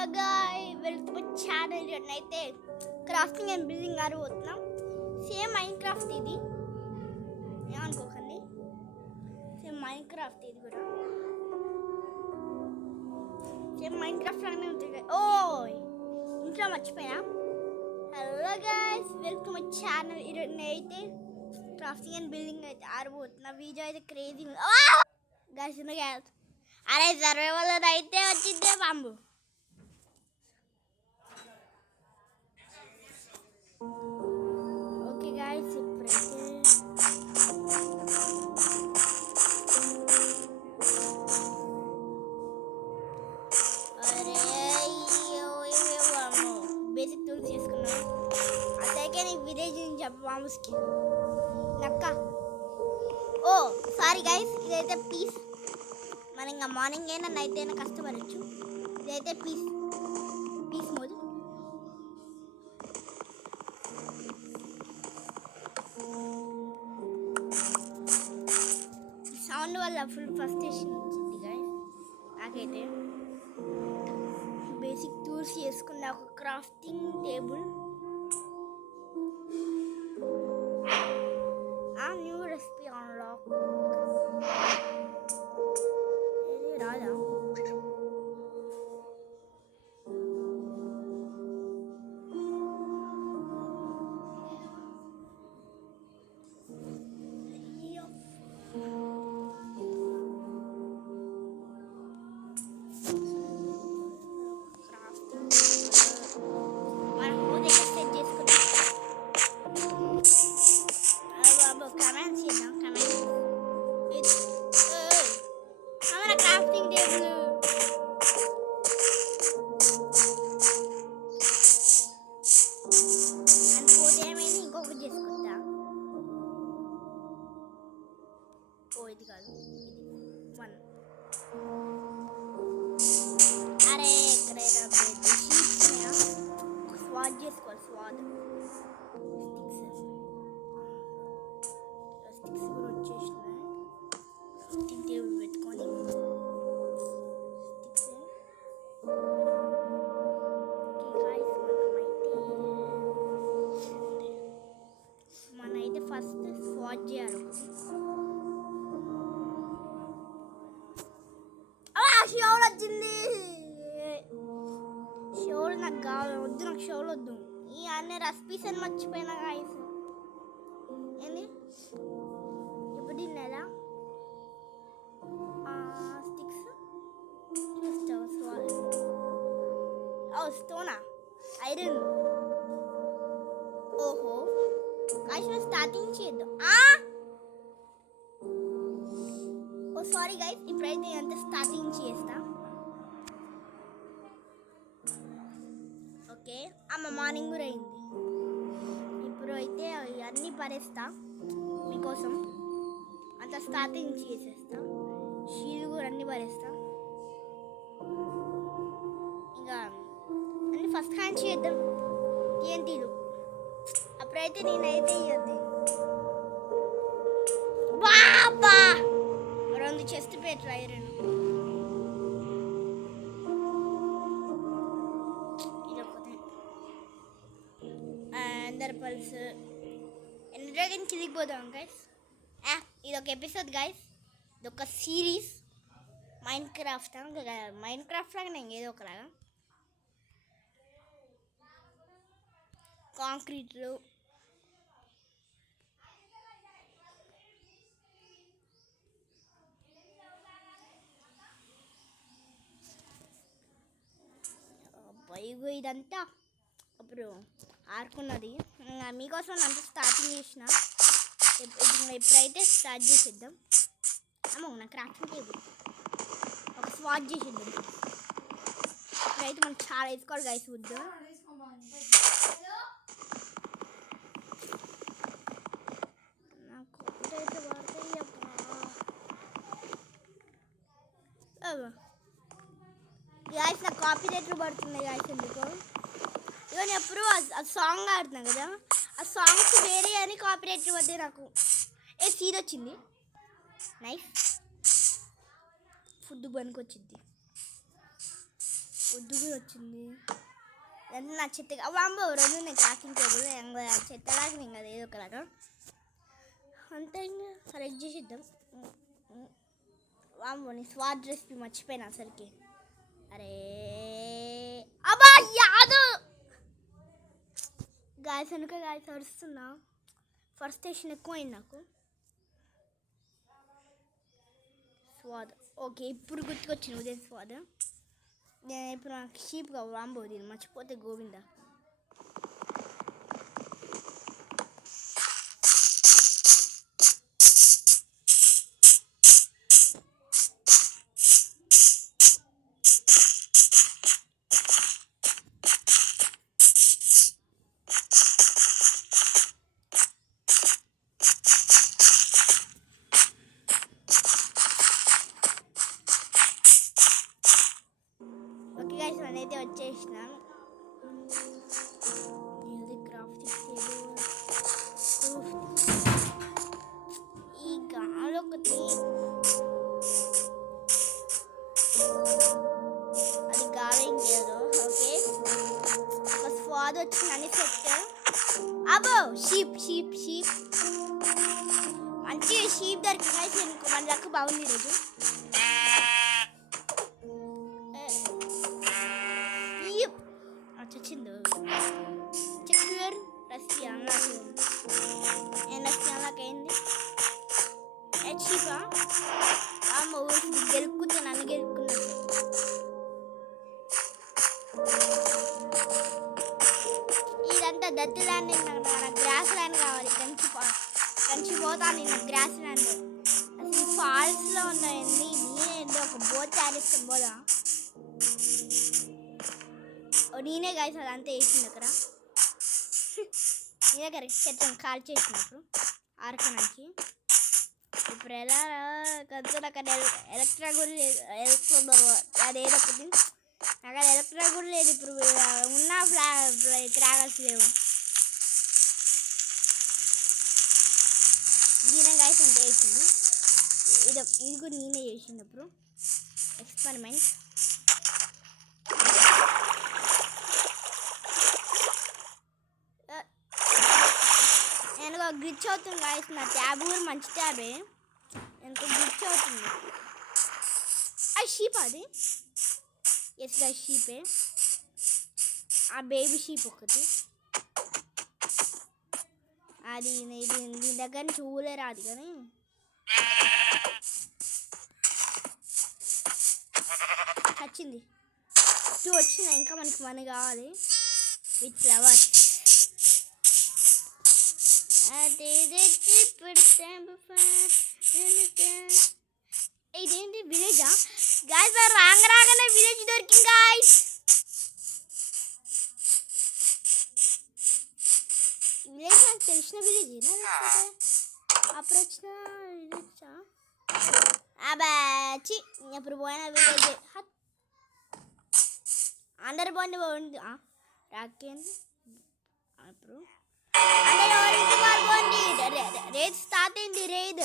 Hello guy welcome to channel. అయితే crafting and building ఆడబోతున్నాం. Same Minecraft ఇది, ఏమనుకోకండి. సేమ్ మైన్ క్రాఫ్ట్ ఇది కూడా సేమ్ మైన్ క్రాఫ్ట్ లాగానే ఉంటుంది. ఓ ఇంట్లో మర్చిపోయా. Hello guys welcome to channel. ఈరోజు నేనైతే క్రాఫ్టింగ్ అండ్ బిల్డింగ్ అయితే ఆడబోతున్నా. వీడియో అయితే క్రేజీ గాయ్స్. అరే సర్వైవల్ అయితే వచ్చిందే బాంబు. ఓకే గాయ్స్, ఇప్పుడైతే బేసిక్ టూల్స్ చేసుకున్నాం. అదైతే నీకు విలేజ్ నుంచి చెప్పు బాంబుస్కి నక్క. ఓ సారీ గైస్, ఇదైతే పీస్. మనం ఇంకా మార్నింగ్ అయినా నైట్ అయినా కష్టపడచ్చు. ఇదైతే పీస్ మోడ్. సౌండ్ వల్ల ఫుల్ ఫ్రస్ట్రేషన్ వచ్చింది గైస్ నాకైతే. బేసిక్ టూల్స్ చేసుకున్న ఒక crafting table, new recipe unlock. ఇది రాదా? క్రాఫ్టింగ్ టేబుల్ అనుకోతే ఏమైంది, ఇంకొకటి చేసుకుంటా. ఓ ఇది కాదు, ఇది 1. అరే ఎక్కడైనా స్వాడ్ చేసుకోవాలి. స్టిక్స్ కూడా వచ్చేసినాయి. క్రాఫ్టింగ్ టేబుల్ పెట్టుకొని మనైతే ఫస్ట్ స్వాడ్ చేయాలి. షోల్ వచ్చింది. షోల్ నాకు కావాలి. వద్దు, నాకు షోల్ వద్దు. ఈ అన్ని రెసిపీస్ అని మర్చిపోయినా గాయస్. ఏంది ఇప్పుడు తిన్నదా స్టిక్స్ చూస్తావా? స్టోనా, ఐరన్. ఓహో గాయస్, స్టార్టింగ్ చేద్దాం. ఓ సారీ గైస్, ఇప్పుడైతే అంత స్టార్టింగ్ చేస్తా. ఓకే, అమ్మ మార్నింగ్ కూడా అయింది. ఇప్పుడు అయితే అన్నీ పడేస్తా మీకోసం. అంత స్టార్టింగ్ చేసేస్తా. షీలు కూడా అన్నీ పడేస్తా. ఇంకా అన్ని ఫస్ట్ హ్యాండ్ చేద్దాం. TNTలు అప్పుడైతే నేనైతే ఇవ్వద్దు. బాబా 2 చెస్ట్ ప్లేట్ ఐరన్. ఇదొకటి అందరు పల్స్. డ్రాగన్ కిందికి పోదాం గైస్. ఇదొక ఎపిసోడ్ గైస్, ఇదొక సిరీస్. మైన్ క్రాఫ్ట్ లాగా నేను ఏదో ఒకలాగా కాంక్రీట్లు. ఇగో ఇదంతా అప్పుడు ఆడుకున్నది. మీకోసం అంతా స్టార్టింగ్ చేసిన. ఎప్పుడైతే స్టార్ట్ చేసేద్దాం. నా క్రాఫ్టింగ్ టేబుల్ ఒక స్వాట్ చేసేద్దాం. ఇప్పుడైతే మనం చాలా వేసుకోవాలి గైస్. వద్దు నాకు అయితే పడతాయి. గాయస్ నాకు కాపీ రైట్లు పడుతున్నాయి గాయస్. ఎందుకో ఇక నేను ఎప్పుడు ఆ సాంగ్ ఆడుతున్నాను కదా, ఆ సాంగ్స్ వేరే అని కాపీ రైట్లు పడితే నాకు సీన్ వచ్చింది. నైస్. ఫుడ్ పనికి వచ్చింది. వద్దు కూడా వచ్చింది. ఎంత నా చెత్త వాంబో రెండు నేను క్రాఫ్టింగ్ టేబుల్ చెత్తలాగా నేను కదా ఏదో ఒకలాగా అంతే. ఇంకా సెలెక్ట్ చేసిద్దాం. వాంబో నీ స్వాడ్ రెసిపీ మర్చిపోయినా అసలుకి. అరే అబ్బా యాదు గాయస్ వెనుక గాయస్ అరుస్తున్నా. ఫ్రస్ట్రేషన్ ఎక్కువైంది నాకు. స్వాద్ ఓకే ఇప్పుడు గుర్తుకొచ్చింది ఉదయం స్వాద్. నేను ఇప్పుడు నాకు షీప్గా వాంబో దీన్ని మర్చిపోతే గోవింద. నేనైతే వచ్చేసినాను. ఈ గాలి ఒకటి అది గాలి ఇంకేదో ఓకే ఒక స్వాద్ వచ్చిందని సెట్. అబ్బో షీప్ షీప్ షీప్ మంచిగా షీప్ దొరికినాయి. మన లక్ బాగుంది ఈరోజు. వచ్చిందో చెక్యూర్ రస్సీ అన్నాడు. నేను రస్సీ అన్నాకైంది హెచ్పా అమ్మ గెలుపుకుంటే నన్ను గెలుపుకున్నాను. ఇదంతా దత్తి ల్యాండ్. నాకు గ్రాస్ ల్యాండ్ కావాలి. కంచిపోతాను నాకు గ్రాస్ ల్యాండ్. అసలు ఫాల్స్లో ఉన్నాయండి. నేనే ఒక బోట్ తయారు చేసుకొని పోదా. నేనే గాయస్ అదంతా వేసింది అక్కడ. నేనే కరెక్ట్ చెట్లను కాల్ చేసినప్పుడు ఆరకడానికి. ఇప్పుడు ఎలా కదులు అక్కడ ఎలక్ట్రా కూడా లేదు. అదేదో ఒకటి నాకు అది ఎలక్ట్రా కూడా లేదు. ఇప్పుడు ఉన్న క్రాగర్స్ లేవు. నేనే గాయస్ అంతా వేసింది. ఇది కూడా నేనే చేసింది అప్పుడు ఎక్స్పెరిమెంట్. గ్లిచ్ అవుతుంది గాయస్. నా ట్యాబ్ కూడా మంచి ట్యాబే. ఎంత గ్లిచ్ అవుతుంది. అది షీప్ అది ఎస్ గా షీపే. ఆ బేబీ షీప్ ఒకటి అది దీని దగ్గర నుంచి ఊలే రాదు కానీ వచ్చింది. 2 వచ్చినాయి. ఇంకా మనకి మనీ కావాలి విత్ ఫ్లవర్స్. ఇదేంటి విలేజా గాయస్? రాగానే విలేజ్ దొరికింది గాయస్. విలేజ్ నాకు తెలిసిన విలేజ్ అప్పుడు వచ్చిన విలేజా అబాచి ఎప్పుడు పోయిన విలేజ్ అందరు బాగుంది బాగుంది రాకేంది అప్పుడు రేట్ స్టార్ట్ అయింది. రేడ్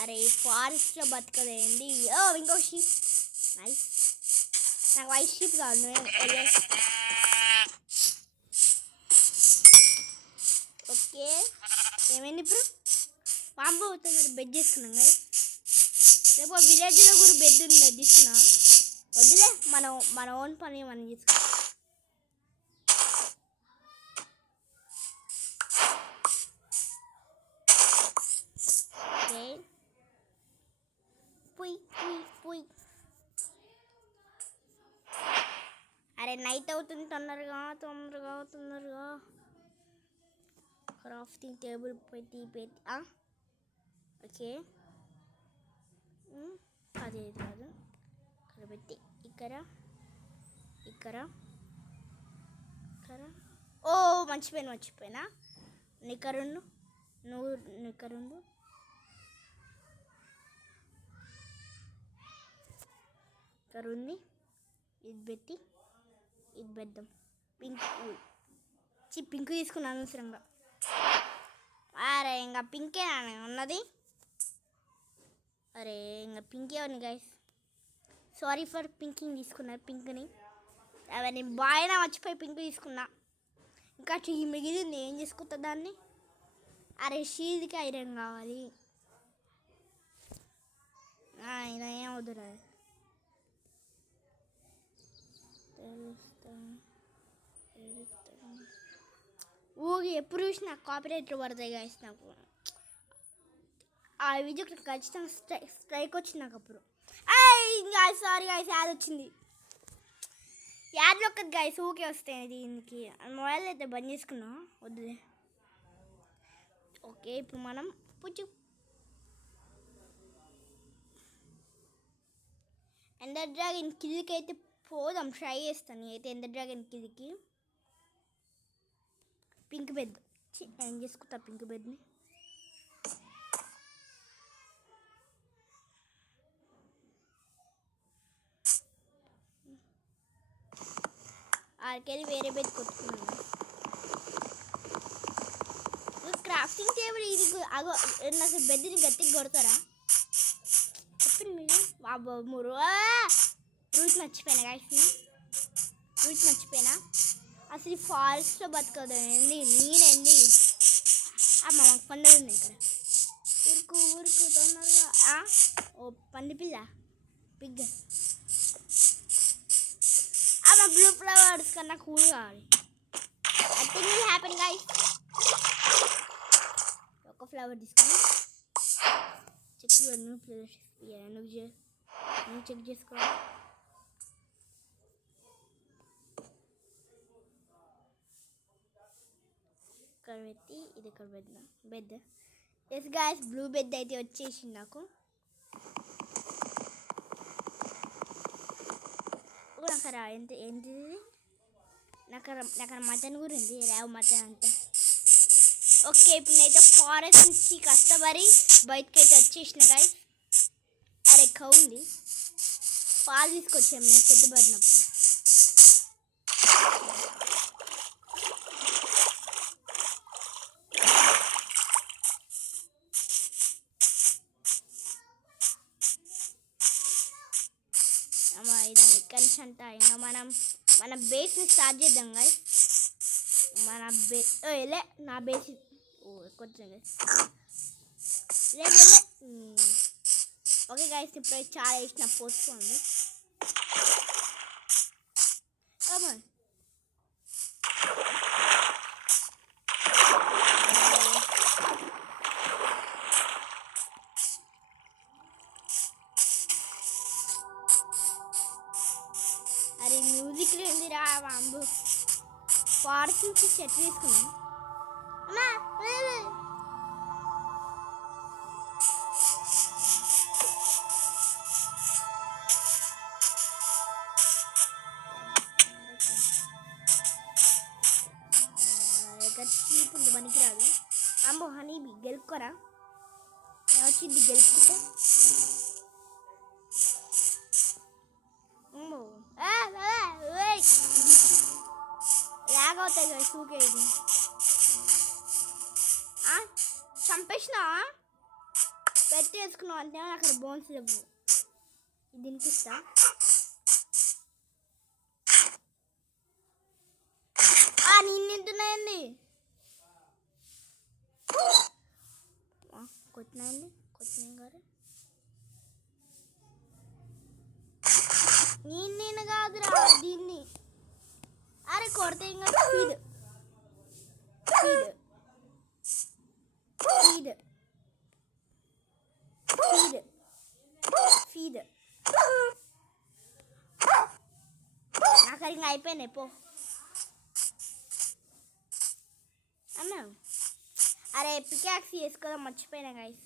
అరే ఫారెస్ట్లో బతకదేంటి. ఇంకో షీప్ నైస్. నాకు వైట్ షీప్ కాదు. ఓకే ఏమైంది ఇప్పుడు? పాంపు అవుతుంది. బెడ్ చేసుకున్నాం కదా. రేపు విలేజ్లో కూడా బెడ్ ఉంది తీసుకున్నా. వద్దులే మన ఓన్ పని మనం చేసుకున్నాం. అరే నైట్ అవుతుంది. తొందరగా క్రాఫ్టింగ్ టేబుల్ పెట్టి ఓకే అదే కాదు ఇక్కడ పెట్టి ఇక్కడ ఓ మర్చిపోయినా నిక్కరుండు. నువ్వు నిక్కరుండు. ఇక్కడ ఉంది. ఇది పెట్టి ఇది పెద్దాం. పింక్ తీసుకున్నాను అనవసరంగా. అరే ఇంకా పింకే ఉన్నది. అరే ఇంకా పింకే ఉంది గైస్. సారీ ఫర్ పింకింగ్ తీసుకున్నారు పింక్ని. అవన్నీ బాగా మర్చిపోయి పింక్ తీసుకున్నా. ఇంకా మిగిలింది ఏం చేసుకుంటా దాన్ని. అరే షీల్డ్కి ఐరన్ కావాలి. ఆయన ఏం వద్దురా. ఊగి ఎప్పుడు చూసినా కాపీరైట్లు పడతాయి గాయస్ నాకు. ఆ వీడియోకి ఖచ్చితంగా స్ట్రైక్ వచ్చింది నాకు అప్పుడు. ఇంకా సారీ గాయస్, యాడ్ వచ్చింది. యాడ్లో ఒక్కది గాయస్ ఊకే వస్తాయి దీనికి. మొబైల్ అయితే బంద్ చేసుకున్నా, వద్దులే. ఓకే ఇప్పుడు మనం పుచ్చు ఎండర్ డ్రాగన్ కిందికి అయితే పోదాం, ట్రై చేస్తాను అయితే ఎండర్ డ్రాగన్ కిందికి. పింక్ బెడ్ ఏం చేసుకుంటా పింక్ బెడ్ని. ఆడికెళ్ళి వేరే బెడ్ కొట్టుకున్నాను. క్రాఫ్టింగ్ టేబుల్ ఇది అగో నాకు బెడ్ని గట్టిగా కొడతారా చెప్పండి మీరు. బాబు మూడు రూట్ మర్చిపోయినా గాయస్, రూట్ మర్చిపోయినా. అసలు ఈ ఫారెస్ట్లో బతకదు ఏంది, నేనేంది. మాకు పండుగ ఉన్నాయి ఇక్కడ. ఉరుకు ఉరుకు తొందరగా. ఓ పంది పిల్ల పిగ్. మా బ్లూ ఫ్లవర్స్ కన్నా కూల్ కావాలి. I think will happen guys. ఒక ఫ్లవర్ తీసుకొని చెక్ న్యూ ఫ్లవర్స్ నువ్వు చెక్ చేసుకోవాలి. ఇక్కడ పెట్టి ఇది ఇక్కడ పెడదాం bed. Yes guys, blue bed అయితే వచ్చేసింది నాకు. నాకు ఏంటిది నాకు మటన్ కూడా ఉంది, రావు మటన్ అంతా. ఓకే ఇప్పుడు నేనైతే ఫారెస్ట్ నుంచి కష్టపడి బయటకైతే వచ్చేసిన గాయస్. అరే కౌ ఉంది, పాలు తీసుకొచ్చాము నేను సెట్ పడినప్పుడు. ఇదా ఇక్కడి నుంచి అంతా ఇంకా మన బేస్ని స్టార్ట్ చేద్దాం గాయస్. మన లే నా బేస్ కొంచెం లేదు. ఓకే గాయస్, ఇప్పుడు చాలా వేసిన పోసుకోండి. అరే మ్యూజిక్ లేదురా బాంబు. ఫారెస్ట్ నుంచి చెట్టు తీసుకున్నాం. చీప్ ఉంది పనికిరాదు. అంబో హనీబీ గెలుపుకోరా, వచ్చింది గెలుపుకుంటే. లాగవుతాయి కదా సూకేది. చంపేసినా పెట్టి వేసుకున్నావు అంటే అక్కడ బోన్స్ లేవు. ఇది వినిపిస్తా. నిన్నున్నాయండి కొట్టినాయి గారు. నేను కాదురా దీన్ని. అరే కొడితే ఇంకా feed feed feed feed feed నాకు ఇంకా అయిపోయినాయి పో అన్నా. అరే పికాక్స్ చేసుకోదాం మర్చిపోయినా గాయస్.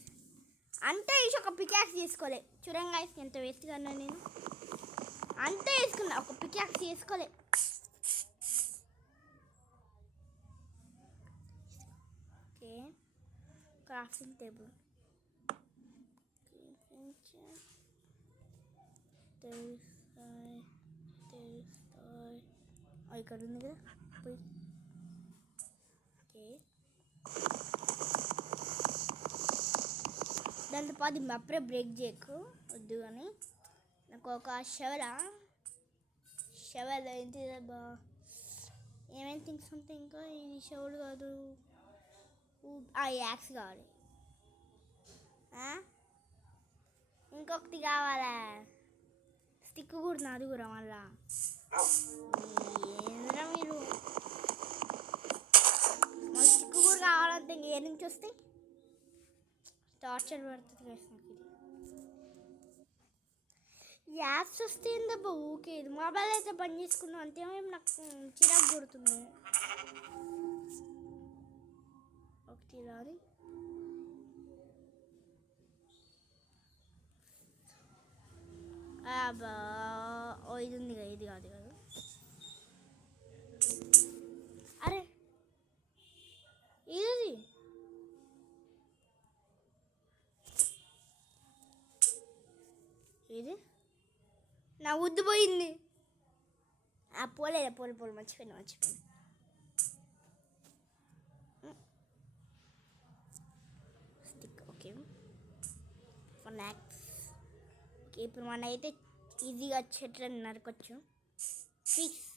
అంతే వేసి ఒక పికాక్స్ చేసుకోలే. చూడండి గాయస్ ఎంత వేస్ట్గా ఉన్నా నేను. అంతే వేసుకున్నా, ఒక పికాక్స్ చేసుకోలే. ఓకే క్రాఫ్టింగ్ టేబుల్ ఇక్కడ ఉంది కదా పోయి. ఓకే దాంతో పాటు అప్పుడే బ్రేక్ చేయకు వద్దు అని. నాకు ఒక షవల్ ఏంటి బా ఏమేమి థింగ్స్ ఉంటాయి ఇంకా. ఇది షవల్ కాదు, యాక్స్ కావాలి. ఇంకొకటి కావాలా, స్టిక్ కూడా అది కూడా మళ్ళా. ఏంద్రా మీరు, మళ్ళీ స్టిక్ కూడా కావాలంటే ఏ నుంచి వస్తాయి? టార్చర్ పడుతుంది కదా నాకు ఇది. యాప్స్ వస్తే ఏందబ్బా ఓకే, ఇది మొబైల్ అయితే బంద్ చేసుకున్నాం అంతే. నాకు చిరాకు కొడుతుంది. ఒకటి రాదు. ఇది ఉంది కదా, ఇది కాదు కదా. అరే ఇది ఇది నా ఉద్దు పోయింది. పోలే మర్చిపోయినా. Stick okay. ఓకే, ఇప్పుడు మన అయితే ఈజీగా చెట్లను నరకొచ్చు. ఫిక్స్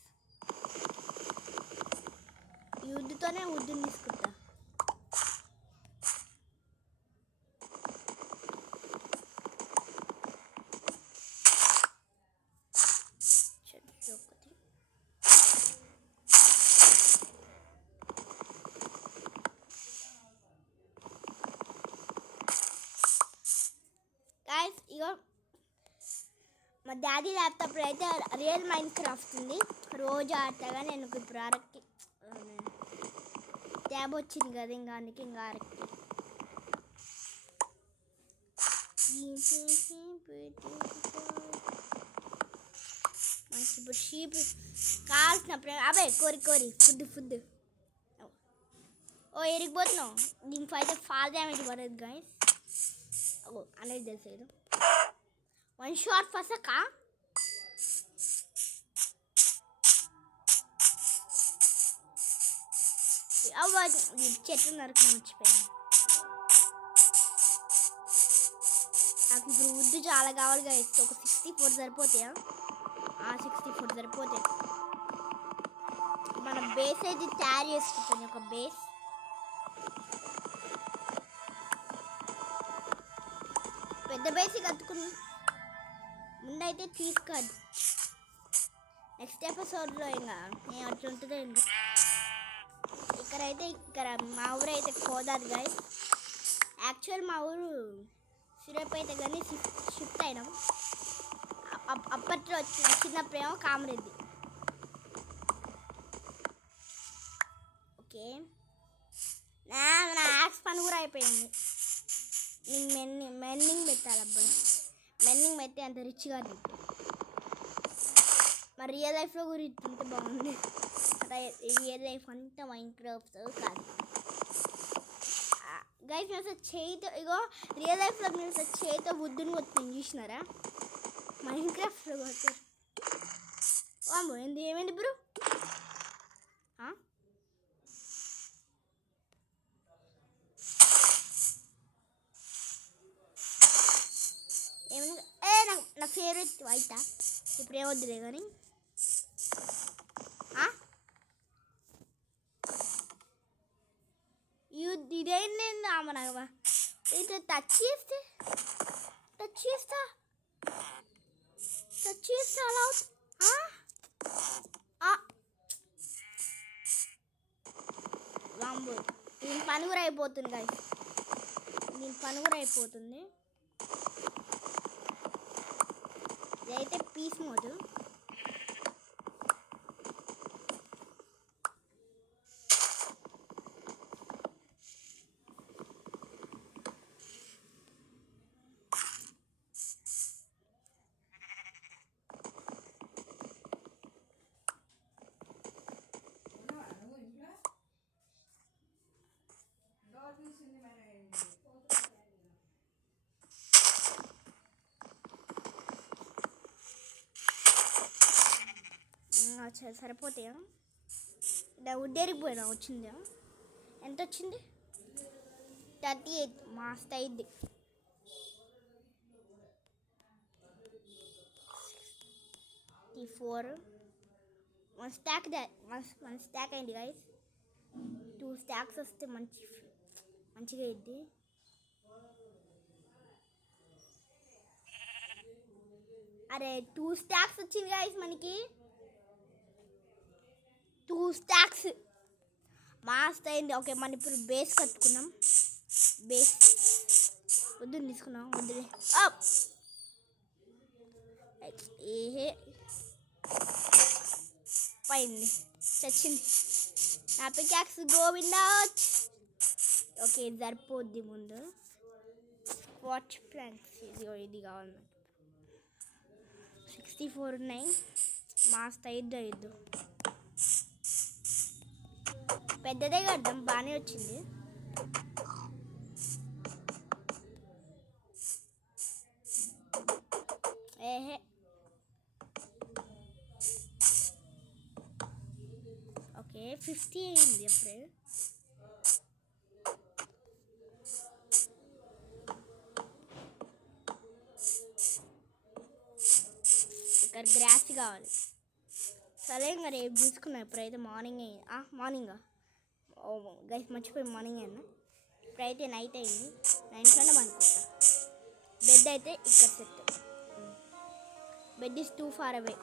ఈ ఉద్దుతోనే ఉద్దుని తీసుకుంటా. గైస్ ఇగో మా డాడీ ల్యాప్టాప్లో అయితే రియల్ మైండ్ క్రాఫ్ట్ ఉంది. రోజు ఆడతాగా. నేను ఇప్పుడు అరక్కి ట్యాబ్ వచ్చింది కదా, ఇంకా అందుకే ఇంకా అరక్కి. మంచి ఇప్పుడు షీప్ కావాల్సినప్పుడు కోరి ఫుడ్. ఎరిగిపోతున్నావు. దీనికి అయితే ఫాల్ డ్యామేజ్ పడదు గైస్ అనేది తెలుసు. 1 షాట్ ఫసక చెట్లు నరకడం మర్చిపోయాను. నాకు ఇప్పుడు ఉద్దు చాలా కావాలి గైస్. ఒక 64 సరిపోతాయా? 64 సరిపోతాయి. మన బేస్ అయితే తయారు చేసుకుంటాం. ఒక బేస్ పెద్ద బేసి కట్టుకుని ముందైతే తీసుకోదు. నెక్స్ట్ ఎపిసోడ్లో ఇంకా నేను అట్లా ఉంటుందో. ఇక్కడ మా ఊరు అయితే కోదాది గైస్. యాక్చువల్ మా ఊరు సిరపైతే కానీ షిఫ్ట్ అయినాం. అప్పట్లో వచ్చిన చిన్నప్పుడేమో కామరెడ్డి. ఓకే, నా యాక్స్ పని కూడా అయిపోయింది. నేను మెన్నింగ్ పెట్టాలి అబ్బాయి. మెన్నింగ్ పెడితే అంత రిచ్గా తింటే మరి రియల్ లైఫ్లో గురించి ఉంటే బాగుంది. రియల్ లైఫ్ అంతా మైన్క్రాఫ్ట్ కాదు గైస్. మేము అసలు చేయితో ఇగో రియల్ లైఫ్లో మేము అసలు చేయితో బుద్ధుని కొట్టుకుని చూసినారా? మైన్క్రాఫ్ట్లో కొట్టారు. ఏమైంది బ్రో? నా ఫేవరెట్ వైటా ఇప్పుడు ఏమొద్దులే కానీ. ఇదేంది మనవా? ఇట్లా టచ్ చేస్తా అలా వాంబు. దీని పని కూడా అయిపోతుంది గైస్. ఇదైతే పీస్ మోడ్. సరిపోతాయా? ఉడ్డేరిపోయినా వచ్చిందా? ఎంత వచ్చింది? 38 మస్తు అయింది. 64. One stack that one stack అయింది guys. 2 stacks వస్తే మంచిగా అయింది. అరే 2 stacks వచ్చింది guys మనకి. 2 stacks మస్త్ అయింది. ఓకే మనం ఇప్పుడు బేస్ కట్టుకున్నాం. బేస్ వద్దు తీసుకున్నాం వద్దులే. ఏహే పైంది చచ్చింది నా పికాక్స్ గోవిందా. ఓకే సరిపోద్ది ముందు. వాచ్ ఫ్రెండ్స్ ఇది కావాలి నాకు. 64 ఉన్నాయి. మస్త్ అయిద్దు పెద్దదే కడదాం. బాగానే వచ్చింది. ఏహే ఓకే 50 అయింది అప్పుడే. ఇక్కడ గ్రాస్ కావాలి. సరే ఇంకా రేపు చూసుకున్నా. ఇప్పుడైతే మార్నింగ్ అయింది. మార్నింగా గైస్ మర్చిపోయి మార్నింగ్ అయినా. ఇప్పుడైతే నైట్ అయింది. 9 కన్నా అనుకుంటా. బెడ్ అయితే ఇక్కడ set. Bed is too far away.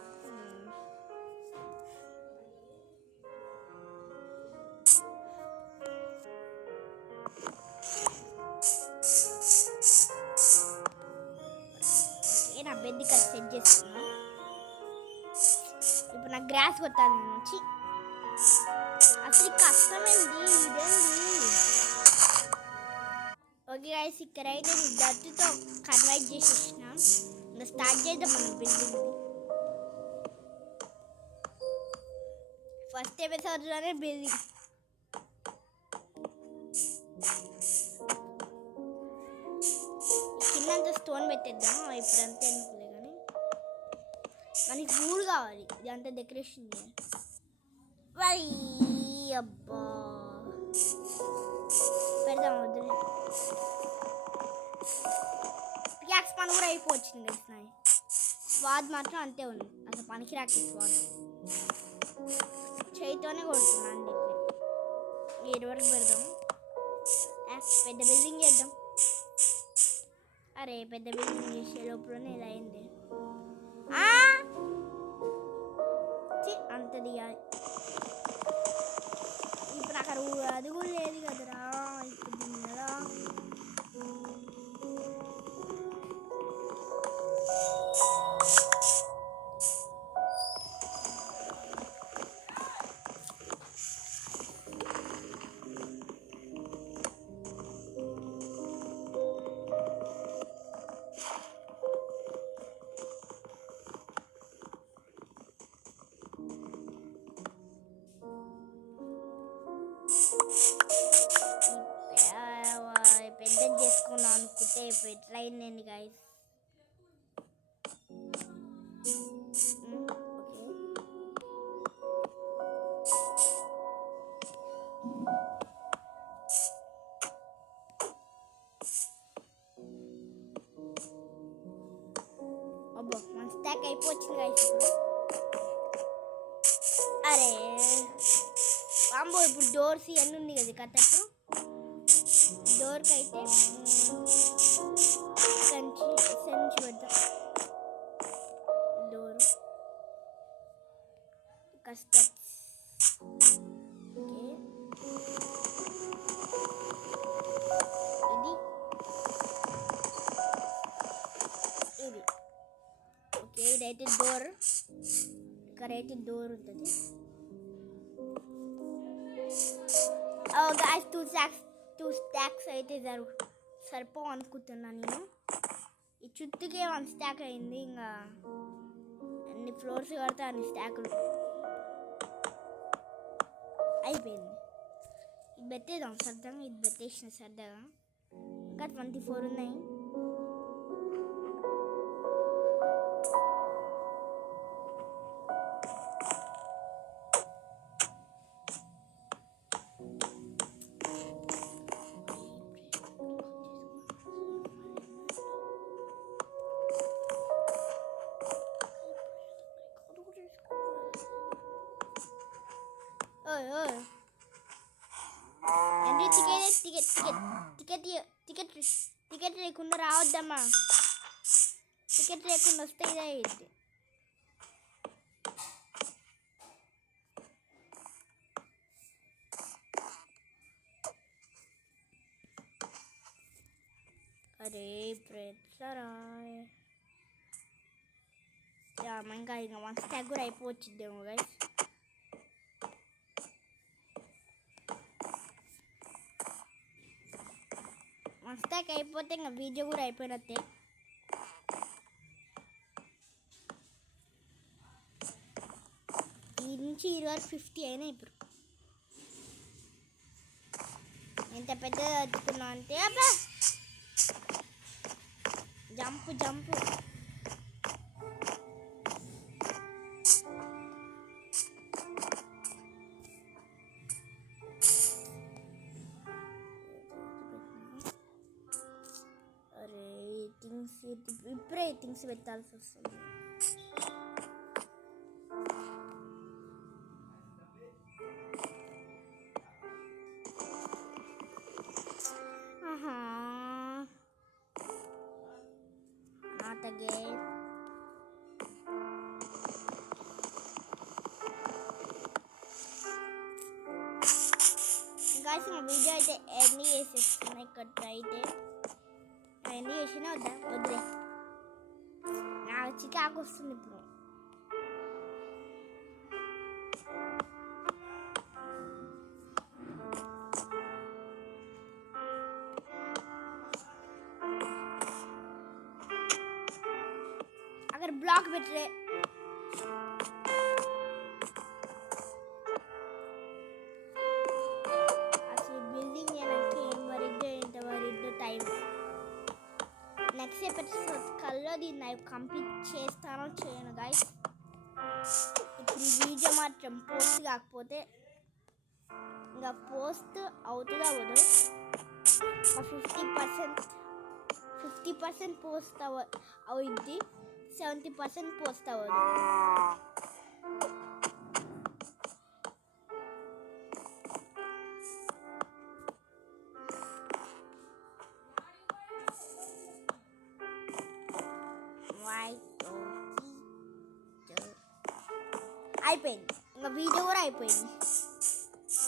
నా బెడ్ ఇక్కడ సెట్ చేస్తున్నా. ఇప్పుడు నాకు గ్రాస్ కొట్టాలి నుంచి. అసలు కష్టమైంది ఇదేంది. ఓకే గైస్ ఇక్కడైతే దత్తుతో కన్వర్ట్ చేసేసినాం. ఇంకా స్టార్ట్ చేద్దాం మనం బిల్డింగ్. ఫస్ట్ ఎపిసోడ్లోనే బిల్డింగ్. కిందంతా స్టోన్ పెట్టేద్దాం. ఇప్పుడంతా ఎందుకులే కానీ మనకి పూలు కావాలి. ఇదంతా డెకరేషన్ చేయాలి. అబ్బా పెడదాం వద్దులే. పియాక్స్ పని కూడా అయిపోవచ్చింది కలిసినాయి. స్వాద్ మాత్రం అంతే ఉంది. అసలు పనికి రాకి స్వాద్. చేయితోనే కొడుతున్నాను. ఏడు వరకు పెడదాం. పెద్ద బిల్డింగ్ చేద్దాం. అరే పెద్ద బిల్డింగ్ చేసే లోపలనే ఇలా అయింది. అంత దిగాలి. ఇప్పుడు అక్కడ అది కూడా లేదు కదరా. ఇప్పుడు తిన్నదా పెద్ద చేసుకున్నాను అనుకుంటే ఇప్పుడు ఎట్లా అయిందండి గైస్. అబ్బో మన స్టాక్ అయిపోవచ్చింది గైస్. అరే వాంబో ఇప్పుడు డోర్స్ ఇవన్నీ ఉంది కదా కథ. ఇప్పుడు డోర్కి అయితే సెంచి పెడతాం. డోర్ ఒక స్టెప్స్. ఓకే ఇది ఓకే ఇదైతే డోర్. ఇక్కడైతే డోర్ ఉంటుంది. గాయ్స్ 2 స్టాక్స్ అయితే సరిపో అనుకుంటున్నా నేను. ఈ చుట్టుకే 1 స్టాక్ అయింది. ఇంకా అన్ని ఫ్లోర్స్ కడితే అన్ని స్టాకులు అయిపోయింది. ఇది పెట్టేద్దాం సరదాగా. ఇది పెట్టేసిన సరదాగా. ఇంకా 24 ఉన్నాయి. ఓయ్ ఓయ్ ఏంటి టికెట్ లేకుండా రావద్దమ్మా. టికెట్ లేకుండా వస్తే ఇదే అయ్యింది. అరే ఇప్పుడు ఎట్లారా? ఇంకా 1 స్టాక్ కూడా అయిపోవచ్చుద్దేమో గైస్. స్టాక్ అయిపోతే ఇంకా వీడియో కూడా అయిపోయినట్టే. ఈ నుంచి 50 అయినా ఇప్పుడు ఎంత పెద్దగా చదువుకున్నా అంటే అబ్బా జంపు అరే ఇప్పుడే థింగ్స్ పెట్టాల్సి వస్తుంది. గాయస్ మా వీడియో అయితే ఎండ్ చేసేస్తున్నా. ఇక్కడ అయితే ఎండ్ చేసినా వద్దులే, నాకు చికాకు వస్తుంది ఇప్పుడు. అక్కడ బ్లాక్ పెట్టలే. నెక్స్ట్ ఎపిసోడ్ కల్లా దీన్ని కంప్లీట్ చేస్తానో చేయను గైస్. ఇప్పుడు ఈ వీడియో మాత్రం పోస్ట్ కాకపోతే ఇంకా పోస్ట్ అవుతుంది అవ్వదు. 50% పోస్ట్ అవుద్ది, 70% పోస్ట్ అవ్వదు. అయిపోయింది, ఇంకా వీడియో కూడా అయిపోయింది.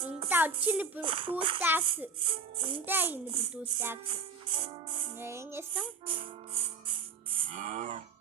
ఇంత వచ్చింది ఇప్పుడు 2 స్టాక్స్, ఇంతే అయింది ఇప్పుడు 2 స్టాక్స్. ఇంకా ఏం చేస్తాం.